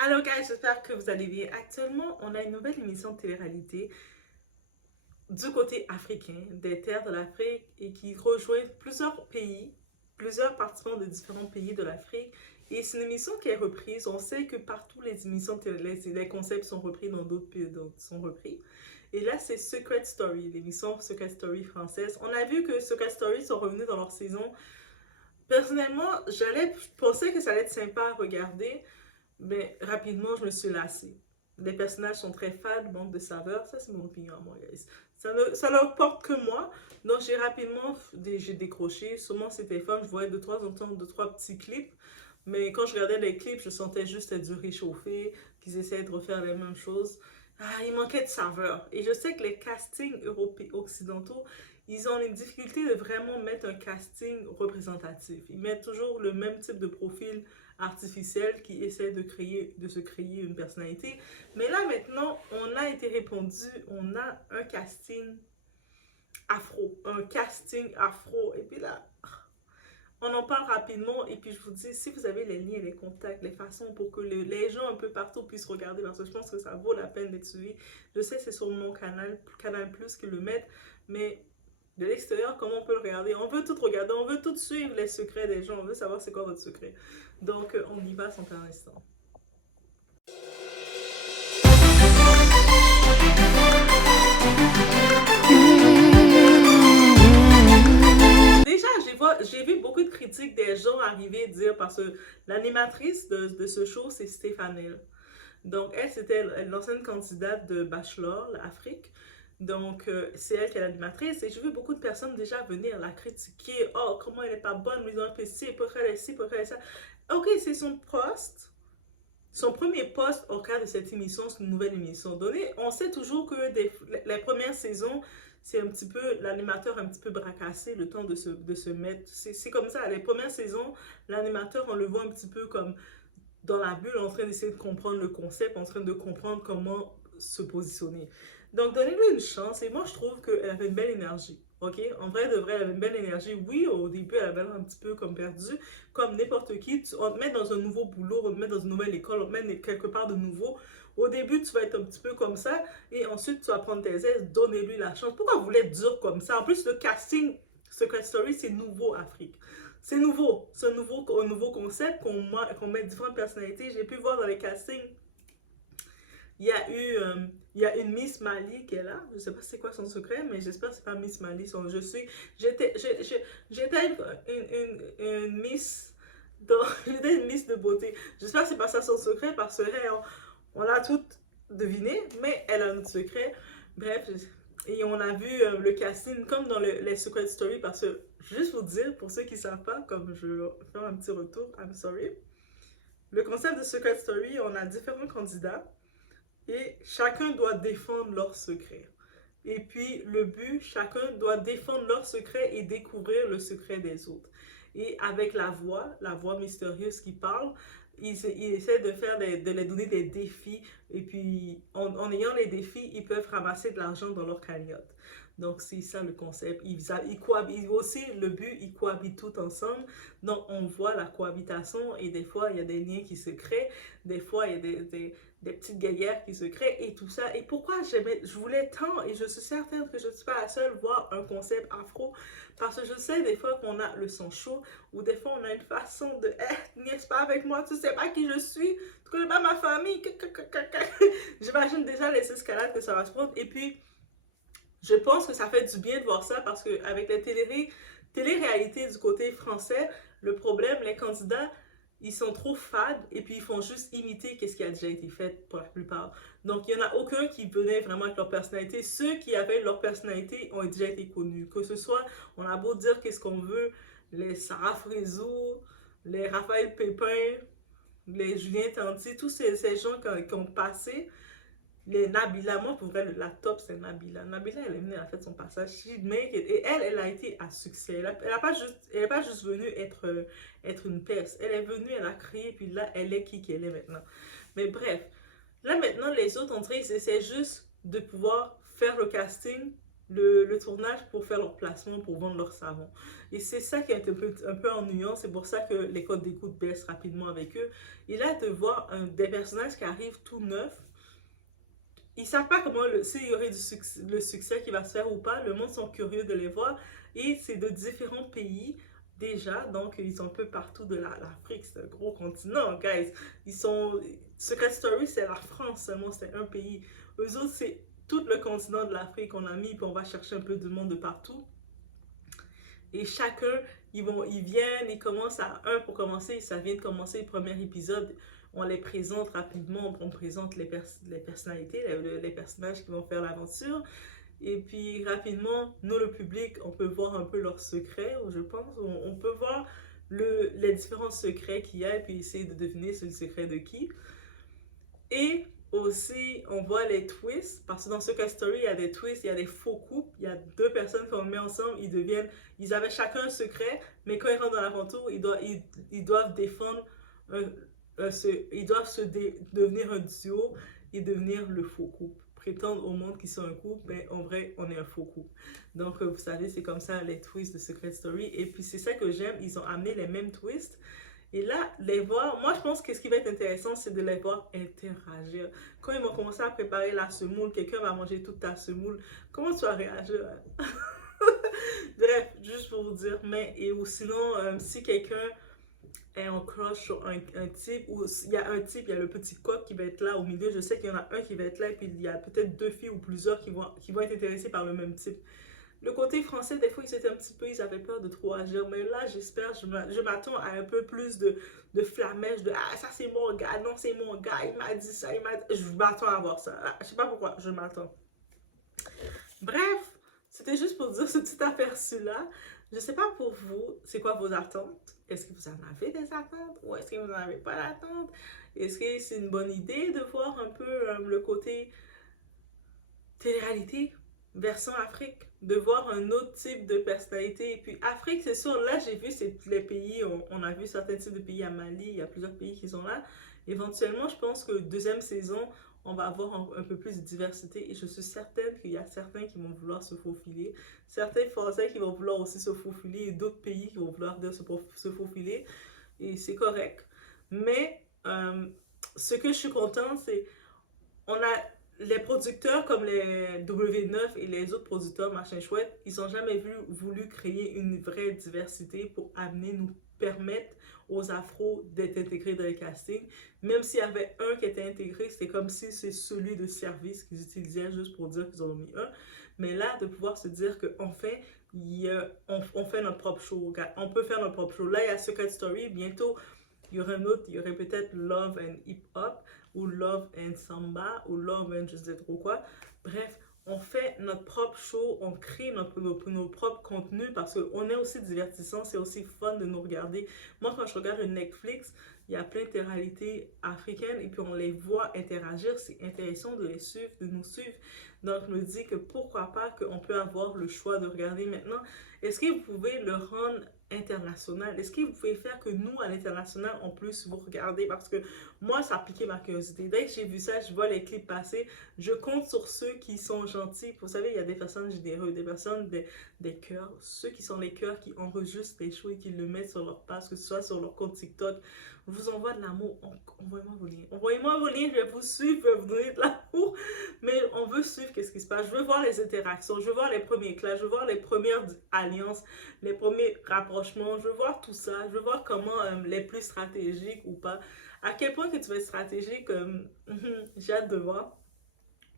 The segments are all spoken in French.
Alors, guys, j'espère que vous allez bien. Actuellement, on a une nouvelle émission de télé-réalité du côté africain, des terres de l'Afrique, et qui rejoint plusieurs pays, plusieurs participants de différents pays de l'Afrique. Et c'est une émission qui est reprise. On sait que partout les émissions, les concepts sont repris dans d'autres pays, sont repris. Et là, c'est Secret Story, l'émission Secret Story française. On a vu que Secret Story sont revenus dans leur saison. Personnellement, je pensais que ça allait être sympa à regarder, mais rapidement, je me suis lassée. Les personnages sont très fades, manquent de saveur. Ça, c'est mon opinion à moi, guys. Ça ne porte que moi. Donc, j'ai décroché. Sur mon téléphone, je voyais de temps en temps deux, trois petits clips. Mais quand je regardais les clips, je sentais juste du réchauffé, qu'ils essayaient de refaire les mêmes choses. Ah, il manquait de saveur. Et je sais que les castings européens, occidentaux, ils ont une difficulté de vraiment mettre un casting représentatif. Ils mettent toujours le même type de profil artificielle qui essaie de se créer une personnalité. Mais là, maintenant, on a été répondu, on a un casting afro. Et puis là, on en parle rapidement. Et puis je vous dis, si vous avez les liens, les contacts, les façons pour que les gens un peu partout puissent regarder, parce que je pense que ça vaut la peine d'être suivi. Je sais, c'est sur mon Canal Plus qu'ils le mettent, mais de l'extérieur, comment on peut le regarder? On veut tout regarder, on veut tout suivre les secrets des gens, on veut savoir c'est quoi votre secret. Donc, on y va sans un instant. Déjà, j'ai vu beaucoup de critiques des gens arriver et dire, parce que l'animatrice de ce show, c'est Stéphane. Donc, elle, c'était l'ancienne candidate de Bachelor, l'Afrique. Donc, c'est elle qui est l'animatrice. Et j'ai vu beaucoup de personnes déjà venir la critiquer. Oh, comment elle n'est pas bonne, ils ont un peu ci, pourquoi elle est ci, pourquoi elle est ça. Ok, c'est son poste. Son premier poste au cadre de cette émission, c'est une nouvelle émission. Donné, on sait toujours que les premières saisons, c'est un petit peu l'animateur un petit peu bracassé le temps de se mettre. C'est comme ça, les premières saisons, l'animateur, on le voit un petit peu comme dans la bulle, en train d'essayer de comprendre le concept, en train de comprendre comment se positionner. Donc, donnez-lui une chance. Et moi, je trouve qu'elle avait une belle énergie. OK? En vrai, de vrai, elle avait une belle énergie. Oui, au début, elle avait l'air un petit peu comme perdue. Comme n'importe qui, on te met dans un nouveau boulot, on te met dans une nouvelle école, on te met quelque part de nouveau. Au début, tu vas être un petit peu comme ça. Et ensuite, tu vas prendre tes aises, donnez-lui la chance. Pourquoi vous voulez être dur comme ça? En plus, le casting Secret Story, c'est nouveau Afrique. C'est nouveau. C'est un nouveau concept qu'on met différentes personnalités. J'ai pu voir dans les castings, il y a une Miss Mali qui est là. Je ne sais pas c'est quoi son secret, mais j'espère que c'est pas Miss Mali. J'étais une Miss, j'étais une Miss de beauté. J'espère que c'est pas ça son secret parce que on l'a toutes deviné, mais elle a un secret. Bref, et on a vu le casting comme dans les Secret Story parce que, juste vous dire, pour ceux qui ne savent pas, comme je vais faire un petit retour, I'm sorry. Le concept de Secret Story, on a différents candidats et chacun doit défendre leur secret. Et puis, le but, chacun doit défendre leur secret et découvrir le secret des autres. Et avec la voix mystérieuse qui parle, ils essaient de de les donner des défis. Et puis, en ayant les défis, ils peuvent ramasser de l'argent dans leur cagnotte. Donc, c'est ça le concept. Ils cohabitent aussi, le but, ils cohabitent tout ensemble. Donc, on voit la cohabitation et des fois, il y a des liens qui se créent. Des fois, il y a des petites guerrières qui se créent et tout ça. Et pourquoi je voulais tant, et je suis certaine que je ne suis pas la seule, voir un concept afro, parce que je sais des fois qu'on a le sang chaud, ou des fois on a une façon de, n'est-ce pas avec moi, tu sais pas qui je suis, tu connais pas ma famille, j'imagine déjà les escalades que ça va se prendre. Et puis, je pense que ça fait du bien de voir ça, parce qu'avec les télé-réalités du côté français, le problème, les candidats, ils sont trop fades et puis ils font juste imiter ce qui a déjà été fait pour la plupart. Donc, il n'y en a aucun qui venait vraiment avec leur personnalité. Ceux qui avaient leur personnalité ont déjà été connus. Que ce soit, on a beau dire qu'est-ce qu'on veut, les Sarah Frézou, les Raphaël Pépin, les Julien Tanti, tous ces gens qui ont passé, les Nabila, moi pour vrai, la top c'est Nabila. Nabila, elle est venue, elle a fait son passage. Et elle a été à succès. Elle a pas juste venue être une perse. Elle est venue, elle a créé, puis là, elle est qui qu'elle est maintenant. Mais bref, là maintenant, les autres, on dirait, ils essaient juste de pouvoir faire le casting le tournage pour faire leur placement, pour vendre leur savon. Et c'est ça qui est un peu ennuyant, c'est pour ça que les codes d'écoute baissent rapidement avec eux. Et là, de voir des personnages qui arrivent tout neufs, ils savent pas comment, s'il y aurait le succès qui va se faire ou pas, le monde sont curieux de les voir, et c'est de différents pays déjà, donc ils sont un peu partout de l'Afrique, c'est un gros continent, guys. Ils sont, Secret Story, c'est la France seulement, c'est un pays. Eux autres, c'est tout le continent de l'Afrique qu'on a mis, puis on va chercher un peu de monde de partout. Et chacun, ils viennent, ils commencent à un pour commencer, ça vient de commencer le premier épisode. On les présente rapidement, on présente les personnalités, les personnages qui vont faire l'aventure. Et puis rapidement, nous le public, on peut voir un peu leurs secrets, je pense. On peut voir les différents secrets qu'il y a et puis essayer de deviner c'est le secret de qui. Et aussi, on voit les twists, parce que dans Secret Story, il y a des twists, il y a des faux couples, il y a deux personnes qu'on met ensemble, ils avaient chacun un secret, mais quand ils rentrent dans l'aventure, ils doivent défendre, ils doivent devenir un duo et devenir le faux couple. Prétendre au monde qu'ils sont un couple, mais en vrai, on est un faux couple. Donc, vous savez, c'est comme ça les twists de Secret Story. Et puis, c'est ça que j'aime, ils ont amené les mêmes twists. Et là, les voir, moi je pense que ce qui va être intéressant, c'est de les voir interagir. Quand ils vont commencer à préparer la semoule, quelqu'un va manger toute ta semoule, comment tu vas réagir? Bref, juste pour vous dire, ou sinon, si quelqu'un est en crush sur un type, ou il y a un type, il y a le petit coq qui va être là au milieu, je sais qu'il y en a un qui va être là, et puis il y a peut-être deux filles ou plusieurs qui vont être intéressées par le même type. Le côté français, des fois, ils avaient peur de trop agir. Mais là, j'espère, je m'attends à un peu plus de flamèche, de ah, ça c'est mon gars, non, c'est mon gars, il m'a dit ça, je m'attends à voir ça. Je sais pas pourquoi, je m'attends. Bref, c'était juste pour dire ce petit aperçu-là. Je sais pas pour vous, c'est quoi vos attentes? Est-ce que vous en avez des attentes ou est-ce que vous n'en avez pas d'attentes? Est-ce que c'est une bonne idée de voir un peu le côté télé-réalité version Afrique, de voir un autre type de personnalité. Et puis Afrique, c'est sûr, là j'ai vu les pays, on a vu certains types de pays à Mali, il y a plusieurs pays qui sont là. Éventuellement, je pense que deuxième saison, on va avoir un peu plus de diversité et je suis certaine qu'il y a certains qui vont vouloir se faufiler, certains Français qui vont vouloir aussi se faufiler et d'autres pays qui vont vouloir se faufiler et c'est correct. Mais ce que je suis contente, c'est on a les producteurs comme les W9 et les autres producteurs machin chouette, ils n'ont jamais voulu créer une vraie diversité pour nous permettre aux afros d'être intégrés dans les castings. Même s'il y avait un qui était intégré, c'était comme si c'est celui de service qu'ils utilisaient juste pour dire qu'ils en ont mis un. Mais là, de pouvoir se dire qu'enfin, on fait notre propre show. On peut faire notre propre show. Là, il y a Secret Story. Bientôt, il y aurait un autre, il y aurait peut-être Love and Hip Hop, ou Love and Samba, ou Love and je sais trop quoi. Bref, on fait notre propre show, on crée nos propres contenus parce qu'on est aussi divertissant, c'est aussi fun de nous regarder. Moi, quand je regarde le Netflix, il y a plein de réalités africaines et puis on les voit interagir. C'est intéressant de les suivre, de nous suivre. Donc, je me dis que pourquoi pas qu'on peut avoir le choix de regarder maintenant. Est-ce que vous pouvez le rendre international? Est-ce que vous pouvez faire que nous, à l'international, on puisse vous regarder? Parce que moi, ça a piqué ma curiosité. Dès que j'ai vu ça, je vois les clips passer. Je compte sur ceux qui sont gentils. Vous savez, il y a des personnes généreuses, des personnes, des cœurs. Ceux qui sont les cœurs qui enregistrent les shows et qui le mettent sur leur page, que ce soit sur leur compte TikTok. Je vous envoie de l'amour. Envoyez-moi vos liens. Envoyez-moi vos liens, je vais vous suivre, je vais vous donner de l'amour. Mais on veut suivre qu'est-ce qui se passe. Je veux voir les interactions, je veux voir les premiers clashs, je veux voir les premières alliances, les premiers rapprochements. Je veux voir tout ça. Je veux voir comment les plus stratégiques ou pas. À quel point que tu vas être stratégique, j'ai hâte de voir.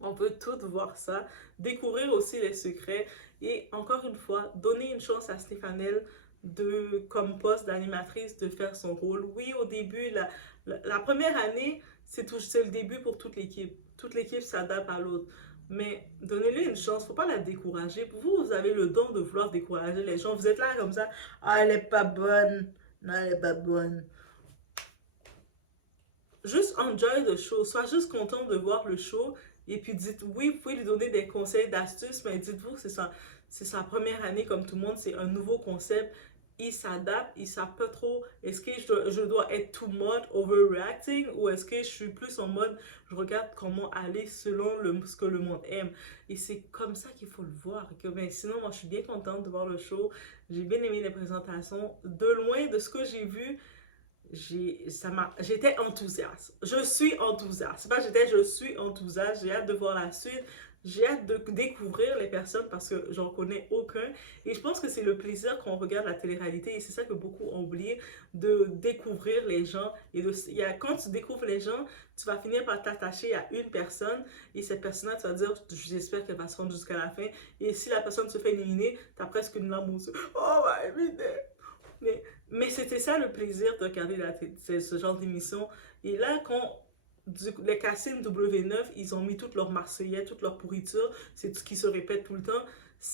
On peut tout voir ça, découvrir aussi les secrets et encore une fois, donner une chance à Stéphanelle comme poste d'animatrice de faire son rôle. Oui, au début, la première année, c'est le début pour toute l'équipe. Toute l'équipe s'adapte à l'autre. Mais donnez-lui une chance, faut pas la décourager. Vous avez le don de vouloir décourager les gens. Vous êtes là comme ça, ah, elle est pas bonne. Non, elle est pas bonne. Juste enjoy le show, sois juste content de voir le show et puis dites oui, vous pouvez lui donner des conseils, d'astuces, mais dites-vous que c'est sa première année comme tout le monde, c'est un nouveau concept. ils s'adaptent, ils savent pas trop, est-ce que je dois être too much overreacting ou est-ce que je suis plus en mode, je regarde comment aller selon ce que le monde aime. Et c'est comme ça qu'il faut le voir. Que, ben, sinon, moi, je suis bien contente de voir le show. J'ai bien aimé les présentations. De loin, de ce que j'ai vu, j'étais enthousiaste. Je suis enthousiaste. C'est pas j'étais, je suis enthousiaste. J'ai hâte de voir la suite. J'ai hâte de découvrir les personnes parce que j'en connais aucun. Et je pense que c'est le plaisir quand on regarde la télé-réalité. Et c'est ça que beaucoup ont oublié, de découvrir les gens. Quand tu découvres les gens, tu vas finir par t'attacher à une personne. Et cette personne-là, tu vas dire, j'espère qu'elle va se rendre jusqu'à la fin. Et si la personne se fait éliminer, tu as presque une larme aux yeux. Oh, my goodness! Mais c'était ça le plaisir de regarder ce genre d'émission. Et là, quand les castings W9, ils ont mis toute leur Marseillais, toute leur pourriture, c'est tout ce qui se répète tout le temps.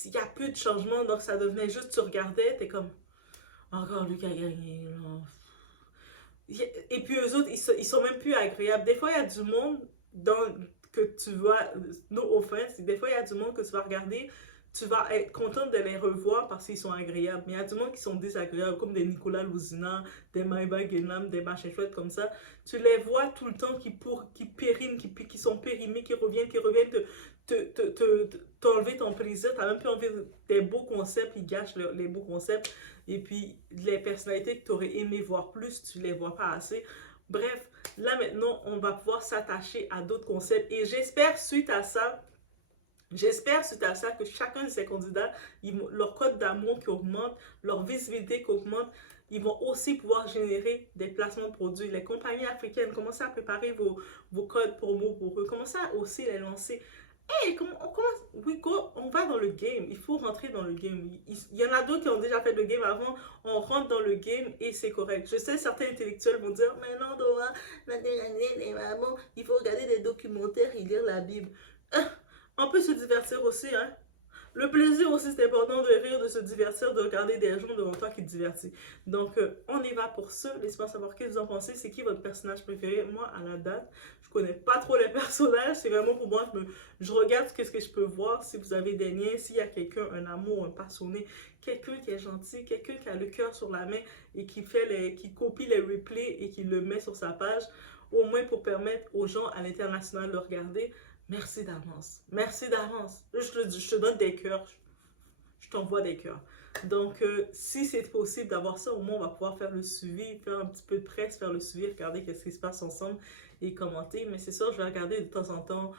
Il n'y a plus de changement, donc ça devenait juste, tu regardais, t'es comme, encore lui qui a gagné. Et puis eux autres, ils sont même plus agréables. Des fois, il y a du monde que tu vois, no offense, des fois, il y a du monde que tu vas regarder, tu vas être contente de les revoir parce qu'ils sont agréables. Mais il y a du monde qui sont désagréables, comme des Nicolas Louzina, des Maïba Guénam, des machins chouettes comme ça. Tu les vois tout le temps qui périment, qui sont périmés, qui reviennent, t'enlever ton plaisir. T'as même plus envie des beaux concepts, ils gâchent les beaux concepts. Et puis, les personnalités que tu aurais aimé voir plus, tu les vois pas assez. Bref, là maintenant, on va pouvoir s'attacher à d'autres concepts. Et j'espère, suite à ça, que chacun de ces candidats, leur code d'amour qui augmente, leur visibilité qui augmente, ils vont aussi pouvoir générer des placements de produits. Les compagnies africaines, commencez à préparer vos codes promo pour eux. Commencez à aussi les lancer. Hey, on va dans le game. Il faut rentrer dans le game. Il y en a d'autres qui ont déjà fait le game avant. On rentre dans le game et c'est correct. Je sais, certains intellectuels vont dire, mais non, Dora, il faut regarder des documentaires et lire la Bible. On peut se divertir aussi, hein. Le plaisir aussi, c'est important de rire, de se divertir, de regarder des gens devant toi qui te divertissent. Donc, on y va pour ça. Laissez-moi savoir ce que vous en pensez. C'est qui votre personnage préféré? Moi, à la date, je connais pas trop les personnages. C'est vraiment pour moi, je regarde ce que je peux voir. Si vous avez des liens, s'il y a quelqu'un, un amour, un passionné, quelqu'un qui est gentil, quelqu'un qui a le cœur sur la main et qui copie les replays et qui le met sur sa page, au moins pour permettre aux gens à l'international de le regarder. Merci d'avance. Merci d'avance. Je te donne des cœurs. Je t'envoie des cœurs. Donc, si c'est possible d'avoir ça, au moins, on va pouvoir faire le suivi, faire un petit peu de presse, faire le suivi, regarder qu'est-ce qui se passe ensemble et commenter. Mais c'est sûr, je vais regarder de temps en temps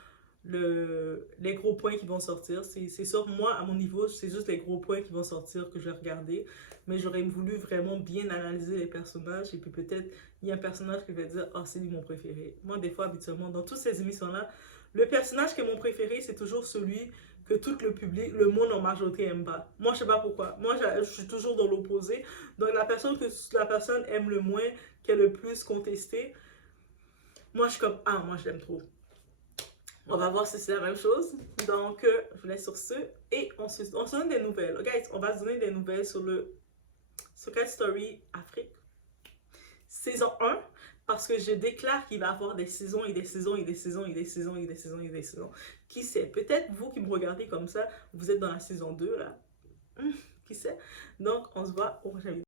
les gros points qui vont sortir. C'est sûr, moi, à mon niveau, c'est juste les gros points qui vont sortir que je vais regarder. Mais j'aurais voulu vraiment bien analyser les personnages. Et puis peut-être, il y a un personnage qui va dire « Ah, oh, c'est lui mon préféré. » Moi, des fois, habituellement, dans toutes ces émissions-là, le personnage qui est mon préféré, c'est toujours celui que tout le public, le monde en majorité aime pas. Moi, je sais pas pourquoi. Moi, je suis toujours dans l'opposé. Donc, la personne que la personne aime le moins, qui est le plus contestée, moi, je suis comme, ah, moi, je l'aime trop. On va voir si c'est la même chose. Donc, je vous laisse sur ce. Et on se donne des nouvelles. Guys, on va se donner des nouvelles sur le Secret Story Afrique. Saison 1. Parce que je déclare qu'il va y avoir des saisons et des saisons et des saisons et des saisons et des saisons et des saisons. Qui sait? Peut-être vous qui me regardez comme ça, vous êtes dans la saison 2 là. Qui sait? Donc, on se voit au prochain vidéo.